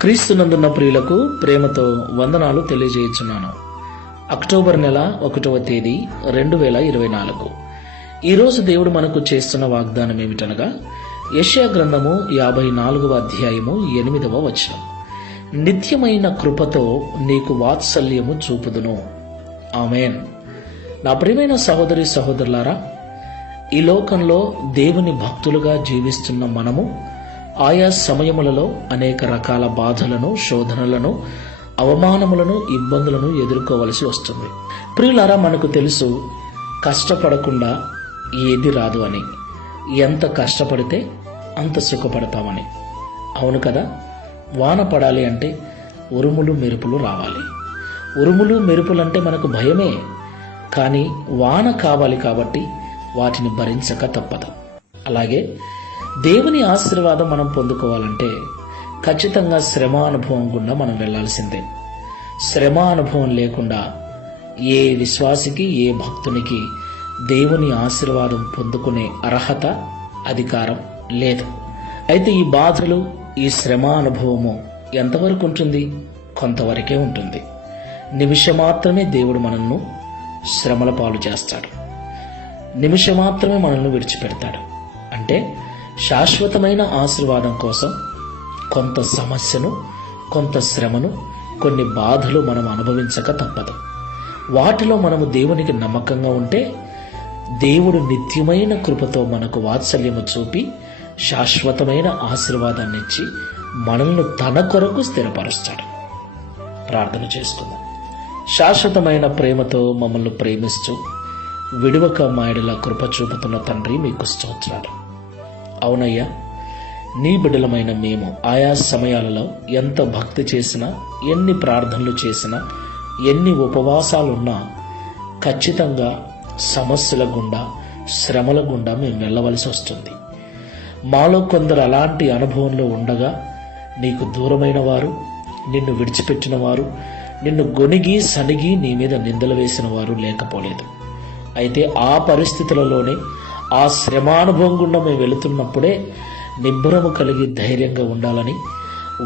క్రీస్తునందున్న ప్రియులకు ప్రేమతో వందనాలు తెలియజేయుచున్నాను. అక్టోబర్ నెల ఒకటవ తేదీ రెండు వేల ఇరవై నాలుగు. ఈరోజు దేవుడు మనకు చేస్తున్న వాగ్దానం ఏమిటనగా యష్యా గ్రంథము యాభై నాలుగవ అధ్యాయము ఎనిమిదవ వచనం. నిత్యమైన కృపతో నీకు వాత్సల్యము చూపుదును. ఆమెన్. నా ప్రియమైన సహోదరి సహోదరులారా ఈ లోకంలో దేవుని భక్తులుగా జీవిస్తున్న మనము ఆయా సమయములలో అనేక రకాల బాధలను శోధనలను అవమానములను ఇబ్బందులను ఎదుర్కోవలసి వస్తుంది. ప్రియులారా మనకు తెలుసు కష్టపడకుండా ఏది రాదు అని. ఎంత కష్టపడితే అంత సుఖపడతామని. అవును కదా? వాన పడాలి అంటే ఉరుములు మెరుపులు రావాలి. ఉరుములు మెరుపులంటే మనకు భయమే. కానీ వాన కావాలి కాబట్టి వాటిని భరించక తప్పదు. అలాగే దేవుని ఆశీర్వాదం మనం పొందుకోవాలంటే ఖచ్చితంగా శ్రమ అనుభవం గుండా మనం వెళ్ళాల్సిందే. శ్రమ అనుభవం లేకుండా ఏ విశ్వాసికి ఏ భక్తునికి దేవుని ఆశీర్వాదం పొందుకునే అర్హత అధికారం లేదు. అయితే ఈ బాధలు ఈ శ్రమ అనుభవము ఎంతవరకు ఉంటుంది? కొంతవరకే ఉంటుంది. నిమిషం మాత్రమే దేవుడు మనల్ని శ్రమల పాలు చేస్తాడు. నిమిషం మాత్రమే మనల్ని విడిచిపెడతాడు. అంటే శాశ్వతమైన ఆశీర్వాదం కోసం కొంత సమస్యను కొంత శ్రమను కొన్ని బాధలు మనం అనుభవించక తప్పదు. వాటిలో మనము దేవునికి నమ్మకంగా ఉంటే దేవుడు నిత్యమైన కృపతో మనకు వాత్సల్యము చూపి శాశ్వతమైన ఆశీర్వాదాన్ని ఇచ్చి మనల్ని తన కొరకు స్థిరపరుస్తాడు. ప్రార్థన చేసుకుందాం. శాశ్వతమైన ప్రేమతో మమ్మల్ని ప్రేమిస్తూ విడువక మాయడల కృప చూపుతున్న తండ్రి మీకు స్తోత్రాలు. అవునయ్యా నీ బిడ్డలమైన మేము ఆయా సమయాలలో ఎంత భక్తి చేసినా ఎన్ని ప్రార్థనలు చేసినా ఎన్ని ఉపవాసాలున్నా ఖచ్చితంగా సమస్యల గుండా శ్రమల గుండా మేము వెళ్ళవలసి వస్తుంది. మాలో కొందరు అలాంటి అనుభవంలో ఉండగా నీకు దూరమైన వారు నిన్ను విడిచిపెట్టిన వారు నిన్ను గొనిగి సనిగి నీ మీద నిందలు వేసిన వారు లేకపోలేదు. అయితే ఆ పరిస్థితులలోనే ఆ శ్రమానుభవం గుండా మేము వెళుతున్నప్పుడే నిబ్బరము కలిగి ధైర్యంగా ఉండాలని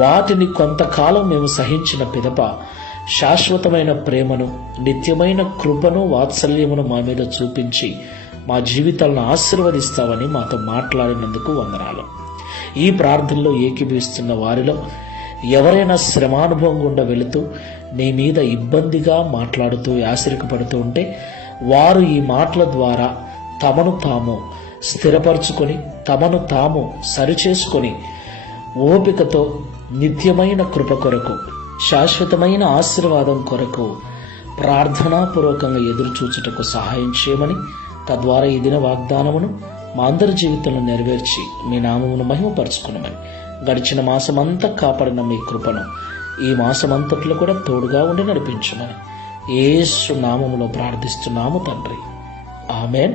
వాటిని కొంతకాలం మేము సహించిన పిదప శాశ్వతమైన ప్రేమను నిత్యమైన కృపను వాత్సల్యమును మా మీద చూపించి మా జీవితాలను ఆశీర్వదిస్తావని మాతో మాట్లాడినందుకు వందనాలు. ఈ ప్రార్థనలో ఏకీభవిస్తున్న వారిలో ఎవరైనా శ్రమానుభవం గుండా వెళుతూ నీ మీద ఇబ్బందిగా మాట్లాడుతూ ఆశ్చర్యపడుతూ ఉంటే వారు ఈ మాటల ద్వారా తమను తాము స్థిరపరచుకొని తమను తాము సరిచేసుకొని ఓపికతో నిత్యమైన కృప కొరకు శాశ్వతమైన ఆశీర్వాదం కొరకు ప్రార్థనాపూర్వకంగా ఎదురుచూచుటకు సహాయం చేయమని తద్వారా ఈ దిన వాగ్దానమును మా అందరి జీవితంలో నెరవేర్చి మీ నామమును మహిమపరచుకునమని గడిచిన మాసమంతా కాపాడిన మీ కృపను ఈ మాసమంతట్లో కూడా తోడుగా ఉండి నడిపించమని ఏసు నామములో ప్రార్థిస్తున్నాము తండ్రి. Amen.